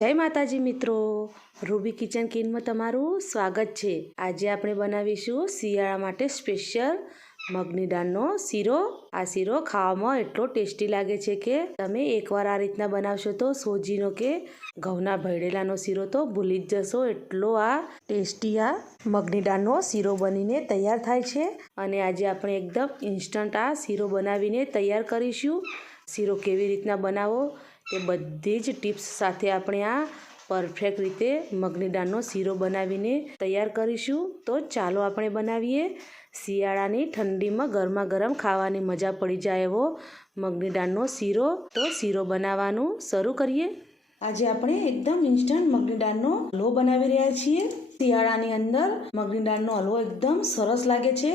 જય માતાજી મિત્રો. રૂબી કિચન કિનમાં તમારું સ્વાગત છે. આજે આપણે બનાવીશું શિયાળા માટે સ્પેશિયલ મગની દાળનો શીરો. આ શીરો ખાવામાં એટલો ટેસ્ટી લાગે છે કે તમે એકવાર આ રીતના બનાવશો તો સોજીનો કે ઘઉંના ભેળેલાનો શીરો તો ભૂલી જ જશો. એટલો આ ટેસ્ટી આ મગની દાળનો શીરો બનીને તૈયાર થાય છે. અને આજે આપણે એકદમ ઇન્સ્ટન્ટ આ શીરો બનાવીને તૈયાર કરીશું. શીરો કેવી રીતના બનાવો તે બધી જ ટિપ્સ સાથે આપણે આ પરફેક્ટ રીતે મગની દાળનો શીરો બનાવીને તૈયાર કરીશું. તો ચાલો આપણે બનાવીએ. શિયાળાની ઠંડીમાં ગરમા ગરમ ખાવાની મજા પડી જાય એવો મગની દાળનો શીરો. તો શીરો બનાવવાનું શરૂ કરીએ. આજે આપણે એકદમ ઇન્સ્ટન્ટ મગની દાળનો હલવો બનાવી રહ્યા છીએ. શિયાળાની અંદર મગની દાળનો હલવો એકદમ સરસ લાગે છે.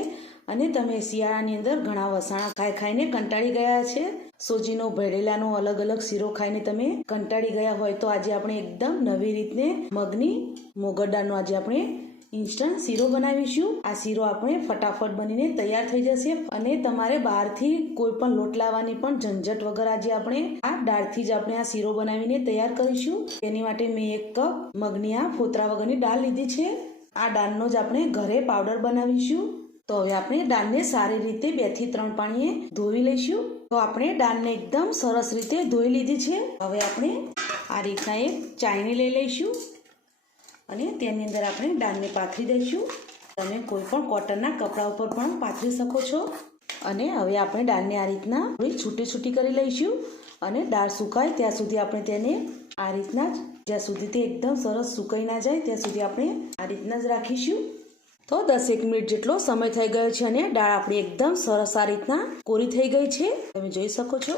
અને તમે શિયાળાની અંદર ઘણા વસાણા ખાઈ ખાઈને કંટાળી ગયા છે. સોજીનો ભેળેલાનો અલગ અલગ શીરો ખાઈને તમે કંટાળી ગયા હોય તો આજે આપણે એકદમ નવી રીતને મગની મોગર દાળનો આજે આપણે ઇન્સ્ટન્ટ શીરો બનાવીશું. આ શીરો આપણે ફટાફટ બનીને તૈયાર થઈ જશે અને તમારે બહારથી કોઈ પણ લોટ લાવવાની પણ ઝંઝટ વગર આજે આપણે આ દાળથી જ આપણે આ શીરો બનાવીને તૈયાર કરીશું. તેની માટે મેં એક કપ મગની આ ફોતરા વગરની દાળ લીધી છે. આ દાળનો જ આપણે ઘરે પાવડર બનાવીશું. તો હવે આપણે દાળને સારી રીતે બેથી ત્રણ પાણીએ ધોઈ લઈશું. તો આપણે દાળને એકદમ સરસ રીતે ધોઈ લીધી છે. હવે આપણે આ રીતના એક ચાયની લઈ લઈશું અને તેની અંદર આપણે દાળને પાથરી દઈશું. તમે કોઈ પણ કોટનના કપડા ઉપર પણ પાથરી શકો છો. અને હવે આપણે દાળને આ રીતના થોડી છૂટી છૂટી કરી લઈશું અને દાળ સુકાય ત્યાં સુધી આપણે તેને આ રીતના જ, જ્યાં સુધી તે એકદમ સરસ સુકાઈ ના જાય, ત્યાં સુધી આપણે આ રીતના જ રાખીશું. તો દસેક મિનિટ જેટલો સમય થઈ ગયો છે અને દાળ આપણી એકદમ સરસ આ રીતના કોરી થઈ ગઈ છે. તમે જોઈ શકો છો,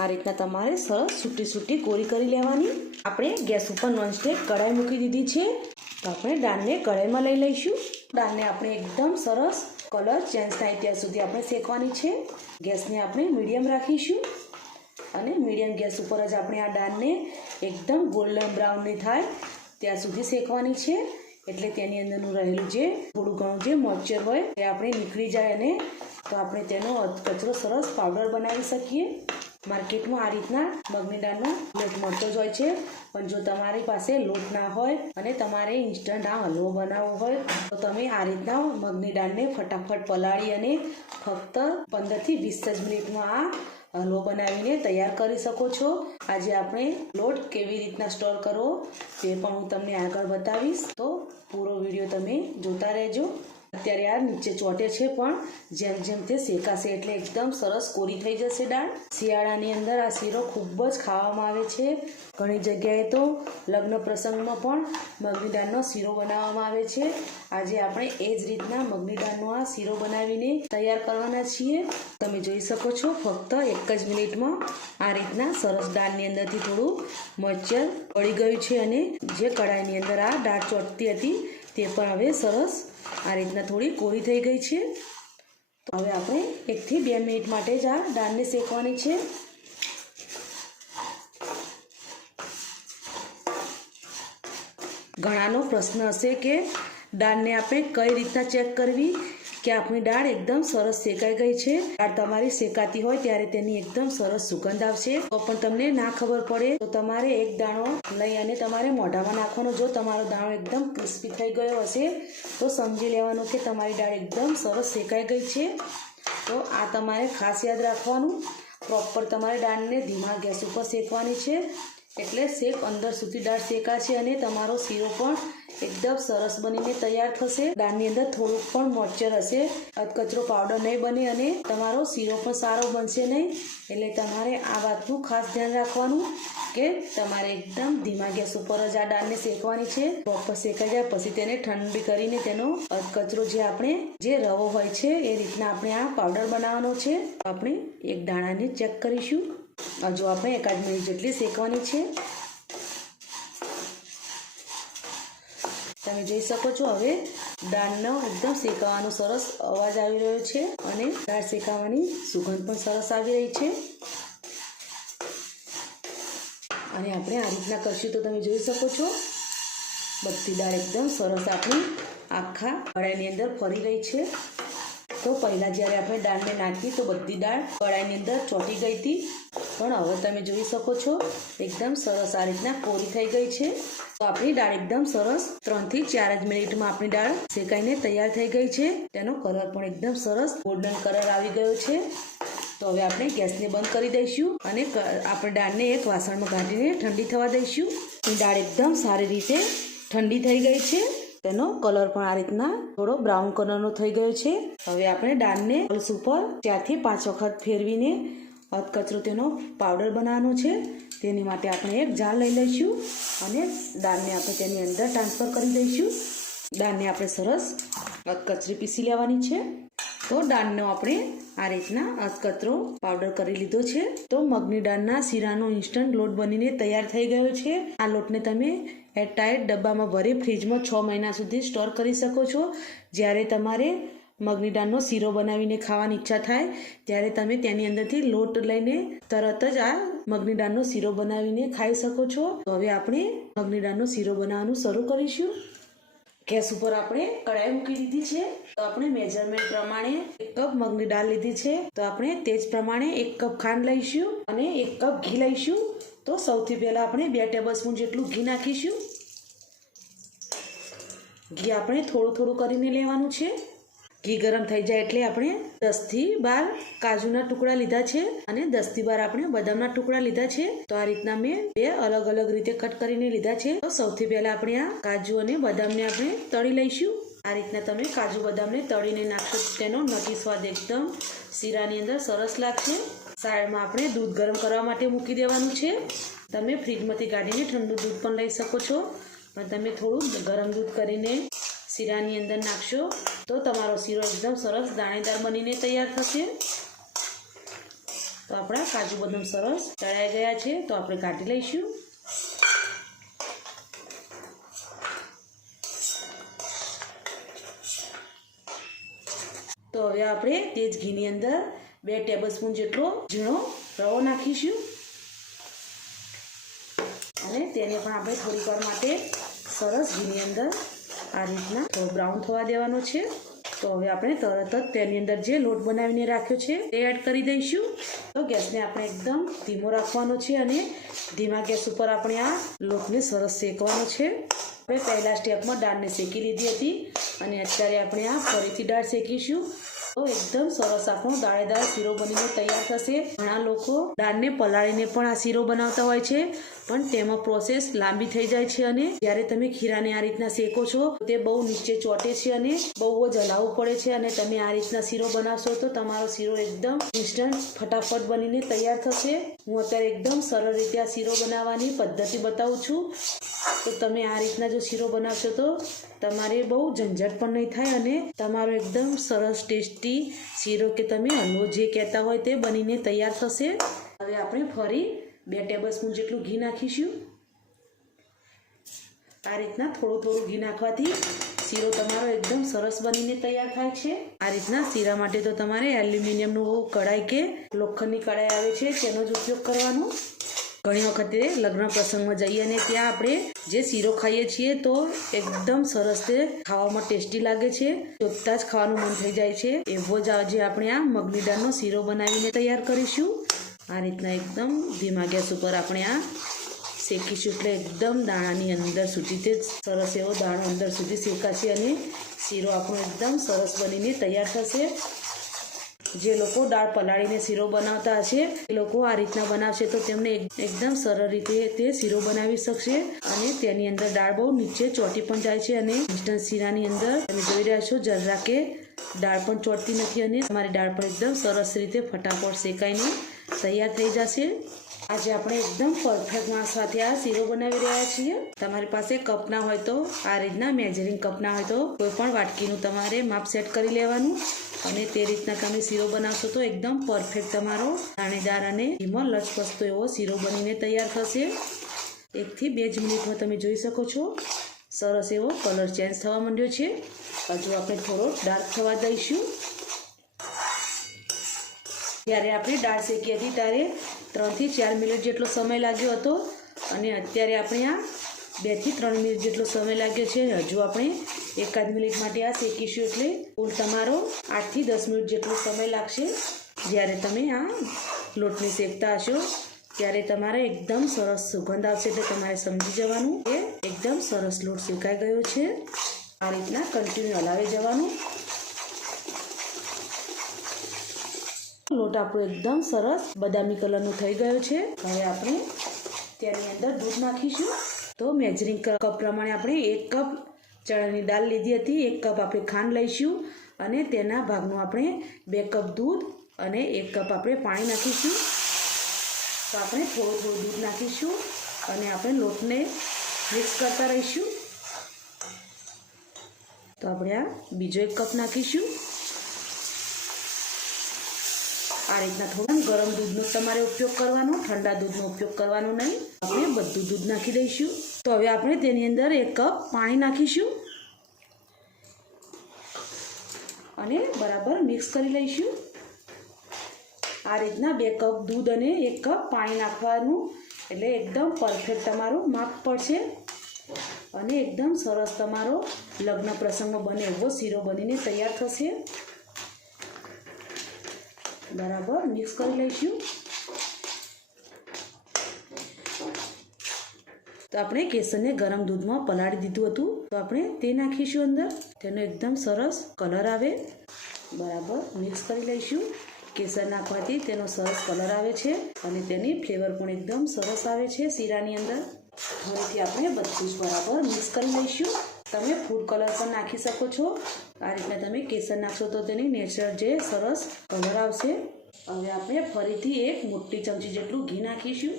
આ રીતના તમારે સરસ સૂટી સૂટી કોરી કરી લેવાની. આપણે ગેસ ઉપર નોનસ્ટેક કઢાઈ મૂકી દીધી છે. તો આપણે દાળને કઢાઈમાં લઈ લઈશું. દાળને આપણે એકદમ સરસ કલર ચેન્જ થાય ત્યાં સુધી આપણે શેકવાની છે. ગેસને આપણે મીડિયમ રાખીશું અને મીડિયમ ગેસ ઉપર જ આપણે આ દાળને એકદમ ગોલ્ડન બ્રાઉનની થાય ત્યાં સુધી શેકવાની છે. એટલે તેની અંદરનું રહેલું જે થોડું ઘણું જે મોઇશ્ચર હોય તે આપણે નીકળી જાય અને તો આપણે તેનો કચરો સરસ પાવડર બનાવી શકીએ. માર્કેટમાં આ રીતના મગની દાળનો લોટ મળતો જ હોય છે. પણ જો તમારી પાસે લોટ ના હોય અને તમારે ઇન્સ્ટન્ટ આ હલવો બનાવવો હોય, તો તમે આ રીતના મગની દાળને ફટાફટ પલાળી અને ફક્ત પંદરથી વીસ જ મિનિટમાં આ હલવો બનાવીને તૈયાર કરી શકો છો. આજે આપણે લોટ કેવી રીતના સ્ટોર કરવો તે પણ હું તમને આગળ બતાવીશ. તો પૂરો વીડિયો તમે જોતા રહેજો. અત્યારે આ નીચે ચોટે છે પણ જેમ જેમ તે શેકાશે એટલે એકદમ સરસ કોરી થઈ જશે દાળ. શિયાળાની અંદર આ શીરો ખૂબ જ ખાવામાં આવે છે. ઘણી જગ્યાએ તો લગ્ન પ્રસંગમાં પણ મગની દાળનો શીરો બનાવવામાં આવે છે. આજે આપણે એ જ રીતના મગની દાળનો આ શીરો બનાવીને તૈયાર કરવાના છીએ. તમે જોઈ શકો છો ફક્ત એક જ મિનિટમાં આ રીતના સરસ દાળની અંદરથી થોડું મચ્છર પડી ગયું છે અને જે કઢાઈની અંદર આ દાળ ચોટતી હતી તે પણ હવે સરસ આ રીતના થોડી કોરી થઈ ગઈ છે. તો હવે આપણે એકથી બે મિનિટ માટે જ આ દાળને શેકવાની છે. ઘણાનો પ્રશ્ન હશે કે દાળને આપણે કઈ રીતના ચેક કરવી? કે આપણી દાળ એકદમ સરસ શેકાઈ ગઈ છે. દાળ તમારી શેકાતી હોય ત્યારે તેની એકદમ સરસ સુગંધ આવશે. તો પણ તમને ના ખબર પડે તો તમારે એક દાણો લઈ અને તમારે મોઢામાં નાખવાનો. જો તમારો દાણો એકદમ ક્રિસ્પી થઈ ગયો હશે, તો સમજી લેવાનું કે તમારી દાળ એકદમ સરસ શેકાઈ ગઈ છે. તો આ તમારે ખાસ યાદ રાખવાનું. પ્રોપર તમારે દાળને ધીમા ગેસ ઉપર શેકવાની છે. એટલે શેક અંદર સુધી દાળ શેકાશે અને તમારો શીરો પણ એકદમ સરસ બનીને તૈયાર થશે. દાળની અંદર થોડુંક પણ મોઇશ્ચર હશે. કચરો પાવડર નહીં બને અને તમારો શીરો પણ સારો બનશે નહીં. એટલે તમારે આ વાતનું ખાસ ધ્યાન રાખવાનું કે તમારે એકદમ ધીમા ગેસ ઉપર જ આ દાળને શેકવાની છે. પ્રોપર શેકાઈ જાય પછી તેને ઠંડી કરીને તેનો કચરો જે આપણે જે રવો હોય છે એ રીતના આપણે આ પાવડર બનાવવાનો છે. આપણે એક દાણાને ચેક કરીશું. હજુ આપણે એકાદ મિનિટ જેટલી શેકવાની છે. તમે જોઈ શકો છો હવે દાળનો એકદમ શેકાવાનો સરસ અવાજ આવી રહ્યો છે અને દાળ શેકાવાની સુગંધ પણ સરસ આવી રહી છે. અને આપણે આ રીતના કરશું તો તમે જોઈ શકો છો. બધી દાળ એકદમ સરસ આપણી આખા કડાઈની અંદર ફરી રહી છે. તો પહેલાં જ્યારે આપણે દાળને નાખી તો બધી દાળ કડાઈની અંદર ચોંટી ગઈ હતી. પણ હવે તમે જોઈ શકો છો, એકદમ સરસ આ રીતના કોરી થઈ ગઈ છે. તો આપણી દાળ એકદમ સરસ ત્રણથી ચાર જ મિનિટમાં આપણી દાળ શેકાઈને તૈયાર થઈ ગઈ છે. તેનો કલર પણ એકદમ સરસ ગોલ્ડન કલર આવી ગયો છે. તો હવે આપણે ગેસને બંધ કરી દઈશું અને આપણે દાળને એક વાસણમાં કાઢીને ઠંડી થવા દઈશું. દાળ એકદમ સારી રીતે ઠંડી થઈ ગઈ છે. તેનો કલર પણ આ રીતના થોડો બ્રાઉન કલરનો થઈ ગયો છે. હવે આપણે દાળને પલ્સ ઉપર ચારથી પાંચ વખત ફેરવીને અધકચરો તેનો પાવડર બનાવવાનો છે. તેની માટે આપણે એક જાર લઈ લઈશું અને દાળને આપણે તેની અંદર ટ્રાન્સફર કરી દઈશું. દાળને આપણે સરસ અધકચરી પીસી લેવાની છે. તો દાળનો આપણે આ રીતના અધકચરો પાવડર કરી લીધો છે. તો મગની દાળના શીરાનો ઇન્સ્ટન્ટ લોટ બનીને તૈયાર થઈ ગયો છે. આ લોટને તમે એરટાઈટ ડબ્બામાં ભરી ફ્રીજમાં છ મહિના સુધી સ્ટોર કરી શકો છો. જ્યારે તમારે મગની દાળનો શીરો બનાવીને ખાવાની ઈચ્છા થાય, ત્યારે તમે તેની અંદરથી લોટ લઈને તરત જ આ મગની દાળનો શીરો બનાવીને ખાઈ શકો છો. તો હવે આપણે મગની દાળનો શીરો બનાવવાનું શરૂ કરીશું. ગેસ ઉપર આપણે કઢાઈ મૂકી દીધી છે. તો આપણે મેજરમેન્ટ પ્રમાણે એક કપ મગની દાળ લીધી છે. તો આપણે તે જ પ્રમાણે એક કપ ખાંડ લઈશું અને એક કપ ઘી લઈશું. તો સૌથી પહેલા આપણે બે ટેબલ સ્પૂન જેટલું ઘી નાખીશું. ઘી આપણે થોડું થોડું કરીને લેવાનું છે. ઘી ગરમ થઈ જાય એટલે આપણે દસથી બાર કાજુના ટુકડા લીધા છે અને દસથી બાર આપણે બદામના ટુકડા લીધા છે. તો આ રીતના મેં બે અલગ અલગ રીતે કટ કરીને લીધા છે. તો સૌથી પહેલા આપણે આ કાજુ અને બદામને આપણે તળી લઈશું. આ રીતના તમે કાજુ બદામને તળીને નાખશો તેનો નટી સ્વાદ એકદમ શીરાની અંદર સરસ લાગશે. સાઈડમાં આપણે દૂધ ગરમ કરવા માટે મૂકી દેવાનું છે. તમે ફ્રીજમાંથી કાઢીને ઠંડુ દૂધ પણ લઈ શકો છો. પણ તમે થોડું ગરમ દૂધ કરીને શીરાની અંદર નાખશો તો તમારો શીરો એકદમ સરસ દાણેદાર બનીને તૈયાર થશે. તો આપણા કાજુ બદામ સરસ તળાઈ ગયા છે, તો આપણે કાઢી લઈશું. તો હવે આપણે તે જ ઘીની અંદર બે ટેબલ સ્પૂન જેટલો ઝીણો રવો નાખીશું. અને તેને પણ આપણે થોડીક વાર માટે સરસ ઘીની અંદર આ રીતના તો બ્રાઉન થવા દેવાનો છે. તો હવે આપણે તરત જ તેની અંદર જે લોટ બનાવીને રાખ્યો છે તે એડ કરી દઈશું. તો ગેસને આપણે એકદમ ધીમો રાખવાનો છે અને ધીમા ગેસ ઉપર આપણે આ લોટને સરસ શેકવાનો છે. આપણે પહેલા સ્ટેપમાં દાળને શેકી લીધી હતી અને અત્યારે આપણે આ ફરીથી દાળ શેકીશું. તો એકદમ સરસ આપણો દાળેદાર શીરો બનીને તૈયાર થશે. ઘણા લોકો દાળને પલાળીને પણ આ શીરો બનાવતા હોય છે. પણ તેમાં પ્રોસેસ લાંબી થઈ જાય છે અને જ્યારે તમે ખીરાને આ રીતના શેકો છો, તે બહુ નીચે ચોટે છે અને બહુ જ હલાવવું પડે છે અને તમે આ રીતના શીરો બનાવશો તો તમારો શીરો એકદમ ઇન્સ્ટન્ટ ફટાફટ બનીને તૈયાર થશે. હું અત્યારે એકદમ સરળ રીતે આ શીરો બનાવવાની પદ્ધતિ બતાવું છું. તો તમે આ રીતના જો શીરો બનાવશો તો તમારે બહુ ઝંઝટ પણ નહીં થાય અને તમારો એકદમ સરસ ટેસ્ટી શીરો કે તમે હલવો જે કહેતા હોય તે બનીને તૈયાર થશે. હવે આપણે ફરી બે ટેબલ સ્પૂન જેટલું ઘી નાખીશું. આ રીતના થોડું થોડું ઘી નાખવાથી શીરો તમારો એકદમ સરસ બનીને તૈયાર થાય છે. આ રીતના શીરા માટે તો તમારે એલ્યુમિનિયમનું કઢાઈ કે લોખંડની કઢાઈ આવે છે, તેનો જ ઉપયોગ કરવાનો. ઘણી વખતે લગ્ન પ્રસંગમાં જઈએ અને ત્યાં આપણે જે શીરો ખાઈએ છીએ તો એકદમ સરસ તે ખાવામાં ટેસ્ટી લાગે છે. જોતા જ ખાવાનું મન થઈ જાય છે. એવો જ આજે આપણે આ મગની દાળનો શીરો બનાવીને તૈયાર કરીશું. આ રીતના એકદમ ધીમા ગેસ ઉપર આપણે આ શેકીશું એટલે એકદમ દાણાની અંદર સુધી તે સરસ એવો દાણો અંદર સુધી શેકાશે અને શીરો આપણો એકદમ સરસ બનીને તૈયાર થશે. જે લોકો દાળ પલાળીને શીરો બનાવતા હશે, એ લોકો આ રીતના બનાવશે તો તેમને એકદમ સરળ રીતે તે શીરો બનાવી શકશે અને તેની અંદર દાળ બહુ નીચે ચોટી પણ જાય છે અને ઇન્સ્ટન્ટ શીરાની અંદર તમે જોઈ રહ્યા છો જરા કે દાળ પણ ચોટતી નથી અને તમારી દાળ પણ એકદમ સરસ રીતે ફટાફટ શેકાઈને તૈયાર થઈ જશે. આજે આપણે એકદમ પરફેક્ટ માસ સાથે આ શીરો બનાવી રહ્યા છીએ. તમારી પાસે કપ ના હોય તો, આ રીતના મેજરિંગ કપ ના હોય તો, કોઈ પણ વાટકીનું તમારે માપ સેટ કરી લેવાનું. અને તે રીતના તમે શીરો બનાવશો તો એકદમ પરફેક્ટ તમારો દાણેદાર અને ધીમો લચપસતો એવો શીરો બનીને તૈયાર થશે. એકથી બે જ મિનિટમાં તમે જોઈ શકો છો. સરસ એવો કલર ચેન્જ થવા માંડ્યો છે. હજુ આપણે થોડો ડાર્ક થવા દઈશું. જ્યારે આપણે દાળ શેકી હતી ત્યારે ત્રણથી ચાર મિનિટ જેટલો સમય લાગ્યો હતો. અને અત્યારે આપણે આ બેથી ત્રણ મિનિટ જેટલો સમય લાગ્યો છે. હજુ આપણે એકાદ મિનિટ માટે આ શેકીશું એટલે કુલ તમારો આઠથી દસ મિનિટ જેટલો સમય લાગશે. જ્યારે તમે આ લોટને શેકતા હશો, ત્યારે તમારે એકદમ સરસ સુગંધ આવશે એટલે તમારે સમજી જવાનું કે એકદમ સરસ લોટ શેકાઈ ગયો છે. આ રીતના કન્ટિન્યુ હલાવી જવાનું. લોટ આપણો એકદમ સરસ બદામી કલરનું થઈ ગયો છે. હવે આપણે તેની અંદર દૂધ નાખીશું. તો મેજરિંગ કપ પ્રમાણે આપણે એક કપ ચણાની દાળ લીધી હતી. એક કપ આપણે ખાંડ લઈશું અને તેના ભાગનું આપણે બે કપ દૂધ અને એક કપ આપણે પાણી નાખીશું. તો આપણે થોડું થોડું દૂધ નાખીશું અને આપણે લોટને મિક્સ કરતા રહીશું. તો આપણે આ બીજો એક કપ નાખીશું. આ રીતના થોડું ગરમ દૂધનો તમારે ઉપયોગ કરવાનો, ઠંડા દૂધનો ઉપયોગ કરવાનો નહીં. આપણે બધું દૂધ નાખી દઈશું. તો હવે આપણે તેની અંદર એક કપ પાણી નાખીશું અને બરાબર મિક્સ કરી લઈશું. આ રીતના બે કપ દૂધ અને એક કપ પાણી નાખવાનું. એટલે એકદમ પરફેક્ટ તમારું માપ પડશે અને એકદમ સરસ તમારો લગ્ન પ્રસંગમાં બને એવો શીરો બનીને તૈયાર થશે. બરાબર મિક્સ કરી લઈશું. તો આપણે કેસરને ગરમ દૂધમાં પલાળી દીધું હતું. તો આપણે તે નાખીશું અંદર. તેનો એકદમ સરસ કલર આવે. બરાબર મિક્સ કરી લઈશું. કેસર નાખવાથી તેનો સરસ કલર આવે છે અને તેની ફ્લેવર પણ એકદમ સરસ આવે છે શીરાની અંદર. ફરીથી આપણે બધું બરાબર મિક્સ કરી લઈશું. તમે ફૂડ કલર પણ નાખી શકો છો. આ રીતના તમે કેસર નાખશો તો તેની નેચરલ જે સરસ કલર આવશે. હવે આપણે ફરીથી એક મોટી ચમચી જેટલું ઘી નાખીશું.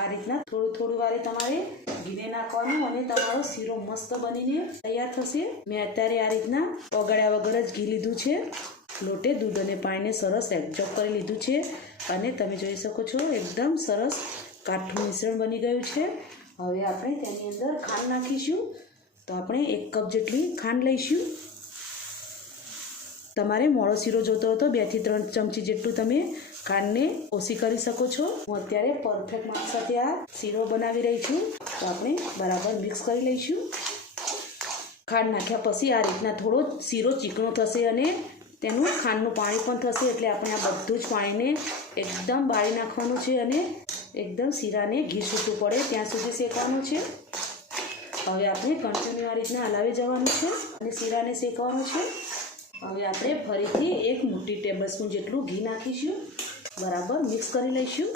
આ રીતના થોડું થોડું વારે તમારે ઘીને નાખવાનું અને તમારો શીરો મસ્ત બનીને તૈયાર થશે. મેં અત્યારે આ રીતના ઓગાળ્યા વગર જ ઘી લીધું છે. લોટે દૂધ અને પાણીને સરસ એબ્ઝોર્બ કરી લીધું છે. અને તમે જોઈ શકો છો એકદમ સરસ કાઠું મિશ્રણ બની ગયું છે. હવે આપણે તેની અંદર ખાંડ નાખીશું. તો આપણે એક કપ જેટલી ખાંડ લઈશું. તમારે મોળો શીરો જોતો હતો, બેથી ત્રણ ચમચી જેટલું તમે ખાંડને ઓછી કરી શકો છો. હું અત્યારે પરફેક્ટ માપ સાથે આ શીરો બનાવી રહી છું. તો આપણે બરાબર મિક્સ કરી લઈશું. ખાંડ નાખ્યા પછી આ રીતના થોડો શીરો ચીકણો થશે અને તેનું ખાંડનું પાણી પણ થશે એટલે આપણે આ બધું જ પાણીને એકદમ બાળી નાખવાનું છે અને એકદમ શીરાને ઘી છૂટું પડે ત્યાં સુધી શેકવાનું છે. હવે આપણે કન્ટિન્યુ આ રીતના હલાવી જવાનું છે અને શીરાને શેકવાનું છે. હવે આપણે ફરીથી એક મોટી ટેબલ જેટલું ઘી નાખીશું. બરાબર મિક્સ કરી લઈશું.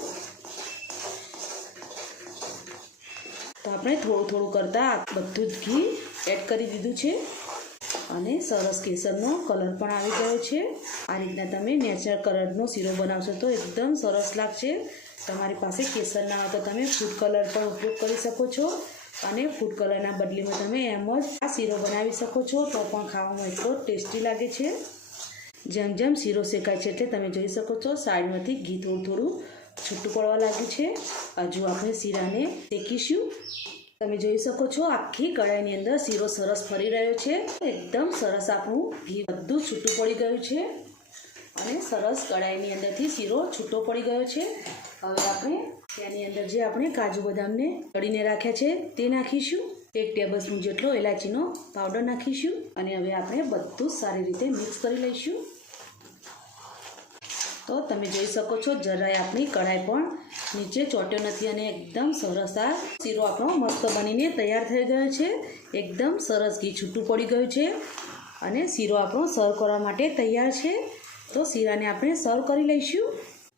તો આપણે થોડું થોડું કરતાં બધું જ ઘી એડ કરી દીધું છે. અને સરસ કેસરનો કલર પણ આવી ગયો છે. આ રીતના તમે નેચરલ કલરનો શીરો બનાવશો તો એકદમ સરસ લાગશે. તમારી પાસે કેસર ના હોય તો તમે ફૂડ કલર પણ ઉપયોગ કરી શકો છો. અને ફૂડ કલરના બદલીમાં તમે એમ જ આ શીરો બનાવી શકો છો. તો પણ ખાવામાં એટલો ટેસ્ટી લાગે છે. જેમ જેમ શીરો શેકાય છે એટલે તમે જોઈ શકો છો, સાઈડમાંથી ઘી થોડું થોડું છૂટું પડવા લાગ્યું છે. હજુ આપણે શીરાને શેકીશું. તમે જોઈ શકો છો, આખી કઢાઈની અંદર શીરો સરસ ફરી રહ્યો છે. એકદમ સરસ આપણું ઘી બધું છૂટું પડી ગયું છે. અને સરસ કઢાઈની અંદરથી શીરો છૂટો પડી ગયો છે. હવે આપણે તેની અંદર જે આપણે કાજુ બદામને તળીને રાખ્યા છે તે નાખીશું. એક ટેબલ જેટલો એલાચીનો પાવડર નાખીશું અને હવે આપણે બધું સારી રીતે મિક્સ કરી લઈશું. તો તમે જોઈ શકો છો, જરાય આપણી કઢાઈ પણ નીચે ચોટ્યો નથી અને એકદમ સરસ આ શીરો આપણો મસ્ત બનીને તૈયાર થઈ ગયો છે. એકદમ સરસ ઘી છૂટું પડી ગયું છે અને શીરો આપણો સર્વ કરવા માટે તૈયાર છે. તો શીરાને આપણે સર્વ કરી લઈશું.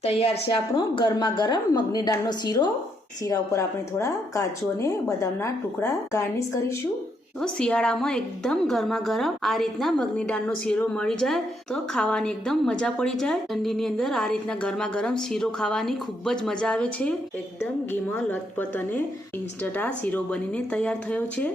તૈયાર છે આપણો ગરમા ગરમ મગની દાળનો શીરો. શીરા ઉપર આપણે થોડા કાજુ અને બદામના ટુકડા ગાર્નિશ કરીશું. તો શિયાળામાં એકદમ ગરમા ગરમ આ રીતના મગની દાળનો શીરો મળી જાય તો ખાવાની એકદમ મજા પડી જાય. ઠંડીની અંદર આ રીતના ગરમા ગરમ શીરો ખાવાની ખૂબ જ મજા આવે છે. એકદમ ઘીમાં લથપથ અને ઇન્સ્ટન્ટ આ શીરો બનીને તૈયાર થયો છે.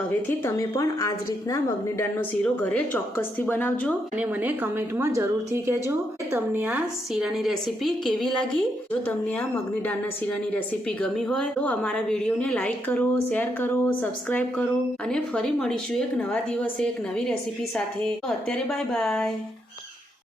હવેથી તમે પણ આ જ રીતના મગની દાળનો શીરો ઘરે ચોક્કસથી બનાવજો અને મને કમેન્ટમાં જરૂરથી કહેજો કે તમને આ શીરાની રેસીપી કેવી લાગી? જો તમને આ મગની દાળના શીરાની રેસીપી ગમી હોય તો અમારા વિડીયોને લાઇક કરો, શેર કરો, સબસ્ક્રાઇબ કરો અને ફરી મળીશું એક નવા દિવસે એક નવી રેસીપી સાથે. અત્યારે બાય બાય.